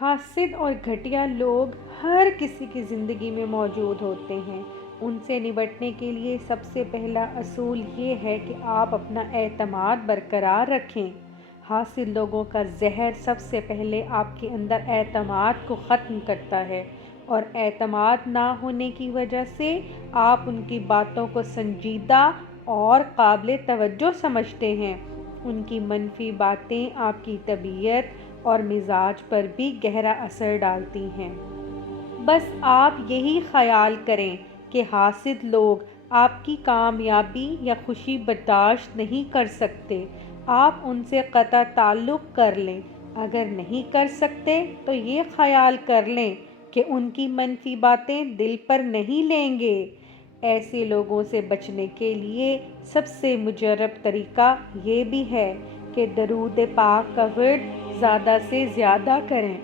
حاسد اور گھٹیا لوگ ہر کسی کی زندگی میں موجود ہوتے ہیں۔ ان سے نمٹنے کے لیے سب سے پہلا اصول یہ ہے کہ آپ اپنا اعتماد برقرار رکھیں۔ حاسد لوگوں کا زہر سب سے پہلے آپ کے اندر اعتماد کو ختم کرتا ہے، اور اعتماد نہ ہونے کی وجہ سے آپ ان کی باتوں کو سنجیدہ اور قابل توجہ سمجھتے ہیں۔ ان کی منفی باتیں آپ کی طبیعت اور مزاج پر بھی گہرا اثر ڈالتی ہیں۔ بس آپ یہی خیال کریں کہ حاسد لوگ آپ کی کامیابی یا خوشی برداشت نہیں کر سکتے۔ آپ ان سے قطع تعلق کر لیں۔ اگر نہیں کر سکتے تو یہ خیال کر لیں کہ ان کی منفی باتیں دل پر نہیں لیں گے۔ ایسے لوگوں سے بچنے کے لیے سب سے مجرب طریقہ یہ بھی ہے کہ درود پاک کا ورد زیادہ سے زیادہ کریں۔